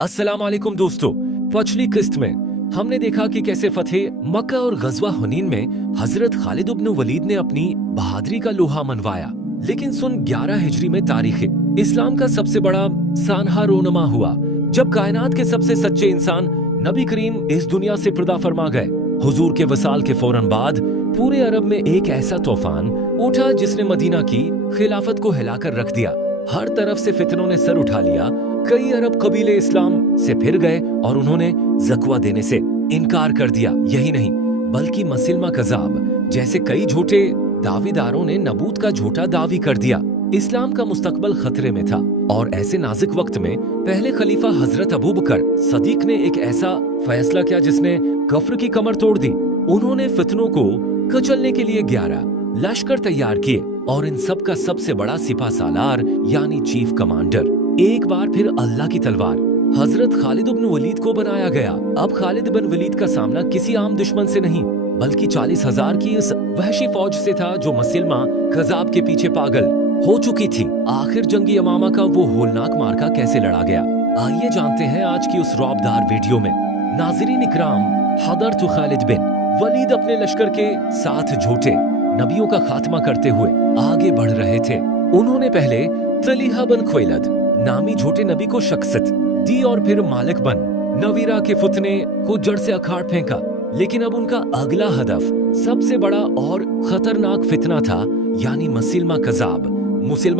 अस्सलाम वालेकुम दोस्तों। पिछली किस्त में हमने देखा कि कैसे फतेह मक्का और गजवा हुनैन में हजरत खालिद इब्न वलीद ने अपनी बहादुरी का लोहा मनवाया। लेकिन सुन 11 हिजरी में तारीख इस्लाम का सबसे बड़ा सानहा रोनमा हुआ जब कायनात के सबसे सच्चे इंसान नबी करीम इस दुनिया से पर्दा फरमा गए। हुजूर के वसाल के फौरन बाद पूरे अरब में एक ऐसा तूफान उठा जिसने मदीना की खिलाफत को हिलाकर रख दिया। हर तरफ से फितनों ने सर उठा लिया। कई अरब कबीले इस्लाम से फिर गए और उन्होंने ज़कवा देने से इनकार कर दिया। यही नहीं बल्कि मसलमा कज़ाब जैसे कई झूठे दावेदारों ने नबूत का झूठा दावी कर दिया। इस्लाम का मुस्तकबल खतरे में था और ऐसे नाजुक वक्त में पहले खलीफा हजरत अबू बकर सदीक ने एक ऐसा फैसला किया जिसने कफ्र की कमर तोड़ दी। उन्होंने फितनों को कुचलने के लिए 11 लश्कर तैयार किए और इन सब का सबसे बड़ा सिपा सालार यानी चीफ कमांडर एक बार फिर अल्लाह की तलवार हजरत खालिद इब्न वलीद को बनाया गया। अब खालिद बिन वलीद का सामना किसी आम दुश्मन से नहीं बल्कि 40,000 की उस वहशी फौज से था जो मसलमा कज़ाब के पीछे पागल हो चुकी थी। आखिर जंगी यमामा का वो होलनाक मार्का कैसे लड़ा गया, आइए जानते हैं आज की उस रौबदार वीडियो में। नाज़रीन इकराम, हज़रत खालिद बिन वलीद अपने लश्कर के साथ झूठे नबियों का खात्मा करते हुए आगे बढ़ रहे थे। उन्होंने पहले तलीहा बिन खुवैलिद नामी झूठे नबी को शख्सियत दी और फिर मालिक बन नवीरा के फुतने को जड़ से अखाड़ फेंका। लेकिन अब उनका अगला हदफ सबसे बड़ा और खतरनाक फितना था यानी मुसलमा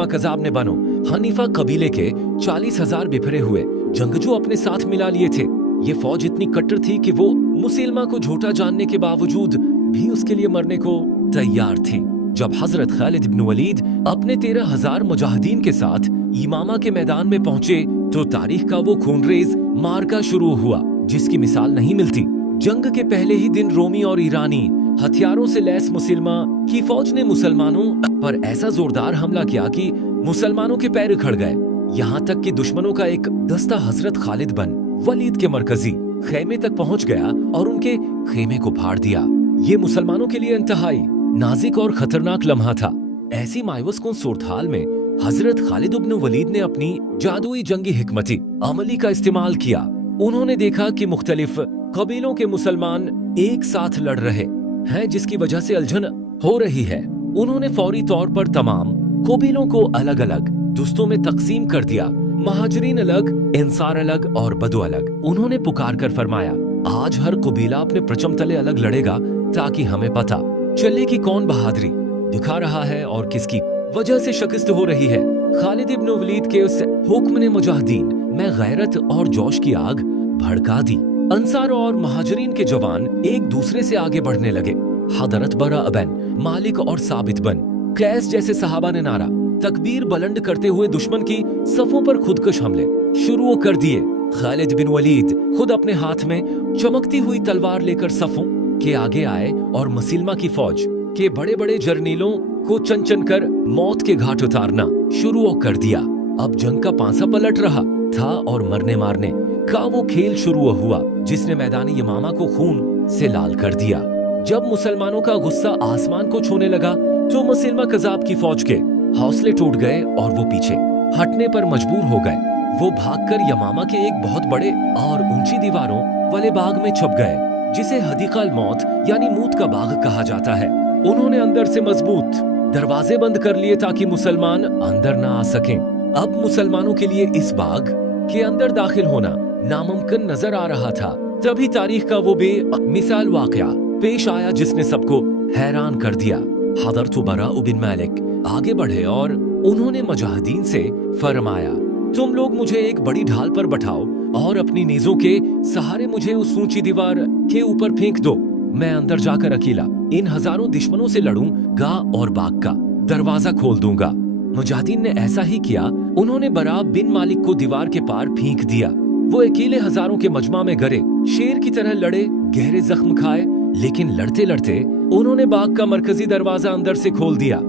कज़ाब ने बनो हनीफा कबीले के 40,000 बिखरे हुए जंगजू अपने साथ मिला लिए थे। ये फौज इतनी कट्टर थी कि वो मुसलमा को झूठा जानने के बावजूद भी उसके लिए मरने को तैयार थी। जब हजरत खालिद इब्न वलीद अपने 13,000 मुजाहिदीन के साथ इमामा के मैदान में पहुंचे तो तारीख का वो खूनरेज मार्का शुरू हुआ जिसकी मिसाल नहीं मिलती। जंग के पहले ही दिन रोमी और ईरानी हथियारों से लैस मुसलमा की फौज ने मुसलमानों पर ऐसा जोरदार हमला किया कि मुसलमानों के पैर उखड़ गए। यहाँ तक कि दुश्मनों का एक दस्ता हजरत खालिद बिन वलीद के मरकजी खेमे तक पहुंच गया और उनके खेमे को फाड़ दिया। ये मुसलमानों के लिए इंतहाई नाजुक और खतरनाक लम्हा था। ऐसी मायूस कुन सूरत हाल में हजरत खालिद इब्न वलीद ने अपनी जादुई जंगी हिकमती अमली का इस्तेमाल किया। उन्होंने देखा कि मुख्तलिफ कबीलों के मुसलमान एक साथ लड़ रहे हैं जिसकी वजह से उलझन हो रही है। उन्होंने फौरी तौर पर तमाम कबीलों को अलग अलग दुस्तों में तकसीम कर दिया। महाजरीन अलग, इंसार अलग और बदू अलग। उन्होंने पुकार कर फरमाया, आज हर कबीला अपने प्रचम तले अलग लड़ेगा ताकि हमें पता चले कि कौन बहादुरी दिखा रहा है और किसकी वजह से शिकस्त हो रही है। खालिद इब्न वलीद के उस हुक्म ने मुजाहिदीन में गैरत और जोश की आग भड़का दी। अंसार और महाजरीन के जवान एक दूसरे से आगे बढ़ने लगे। हदरत बरा बिन मालिक और साबित बिन कैस जैसे सहाबा ने नारा तकबीर बुलंद करते हुए दुश्मन की सफों पर खुदकश हमले शुरू कर दिए। खालिद बिन वलीद खुद अपने हाथ में चमकती हुई तलवार लेकर सफों के आगे आए और मुसलमा की फौज के बड़े बड़े जर्नीलों को चन चन कर मौत के घाट उतारना शुरू कर दिया। अब जंग का पांसा पलट रहा था और मरने मारने का वो खेल शुरू हुआ जिसने मैदानी यमामा को खून से लाल कर दिया। जब मुसलमानों का गुस्सा आसमान को छूने लगा तो मुसलमा कज़ाब की फौज के हौसले टूट गए और वो पीछे हटने पर मजबूर हो गए। वो भागकर यमामा के एक बहुत बड़े और ऊंची दीवारों वाले बाग में छुप गए जिसे हदीक़ल मौत यानी मूत का बाग कहा जाता है। उन्होंने अंदर से मजबूत दरवाजे बंद कर लिए ताकि मुसलमान अंदर न आ सकें। अब मुसलमानों के लिए इस बाग के अंदर दाखिल होना नामुमकिन नजर आ रहा था। तभी तारीख का वो बेमिसाल वाकया पेश आया जिसने सबको हैरान कर दिया। हज़रत बरा बिन मालिक आगे बढ़े और उन्होंने मुजाहिदीन से फरमाया, तुम लोग मुझे एक बड़ी ढाल पर बैठाओ और अपनी नेज़ों के सहारे मुझे उस ऊंची दीवार के ऊपर फेंक दो। मैं अंदर जाकर अकेला इन हजारों दुश्मनों से लड़ूंगा और बाग का दरवाजा खोल दूंगा। मुजाहिदीन ने ऐसा ही किया। उन्होंने बरा बिन मालिक को दीवार के पार फेंक दिया। वो अकेले हजारों के मजमा में गरे शेर की तरह लड़े, गहरे जख्म खाए, लेकिन लड़ते लड़ते उन्होंने बाग का मरकजी दरवाजा अंदर से खोल दिया।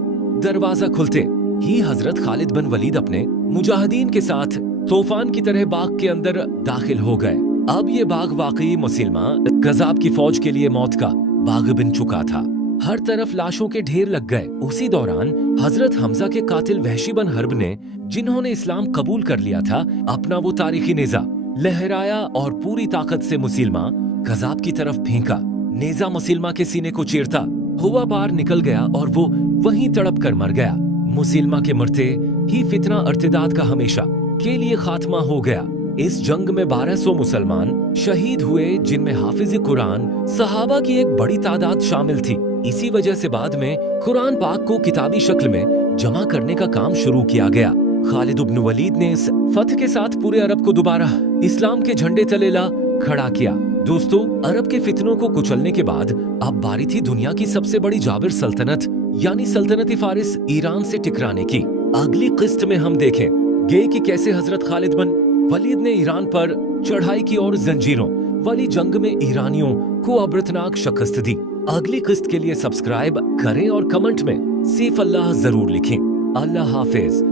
दरवाजा खुलते ही हजरत खालिद बिन वलीद अपने मुजाहिदीन के साथ तूफान की तरह बाग के अंदर दाखिल हो गए। अब ये बाग वाकई मुसलमा कज़ाब की फौज के लिए मौत का बाग बन चुका था। हर तरफ लाशों के ढेर लग गए। उसी दौरान हजरत हमजा के कातिल वहशी बिन हर्ब ने, जिन्होंने इस्लाम कबूल कर लिया था, अपना वो तारीखी नेजा लहराया और पूरी ताकत से मुसलमा कजाब की तरफ फेंका। नेजा मुसलमा के सीने को चीरता हुआ बाहर निकल गया और वो वहीं तड़प कर मर गया। मुसलमा के मरते ही फितना अर्तिदाद का हमेशा के लिए खात्मा हो गया। इस जंग में 1200 मुसलमान शहीद हुए, जिनमें हाफिज कुरान सहाबा की एक बड़ी तादाद शामिल थी। इसी वजह से बाद में कुरान पाक को किताबी शक्ल में जमा करने का काम शुरू किया गया। खालिद इब्न वलीद ने इस फतह के साथ पूरे अरब को दोबारा इस्लाम के झंडे तले ला खड़ा किया। दोस्तों, अरब के फितनों को कुचलने के बाद अब बारी थी दुनिया की सबसे बड़ी जाबिर सल्तनत यानी सल्तनत फारिस ईरान से टकराने की। अगली किस्त में हम देखेंगे कि कैसे हजरत खालिद बिन वलीद ने ईरान पर चढ़ाई की और जंजीरों वाली जंग में ईरानियों को अबरतनाक शिकस्त दी। अगली किस्त के लिए सब्सक्राइब करें और कमेंट में सिर्फ अल्लाह जरूर लिखें। अल्लाह हाफिज।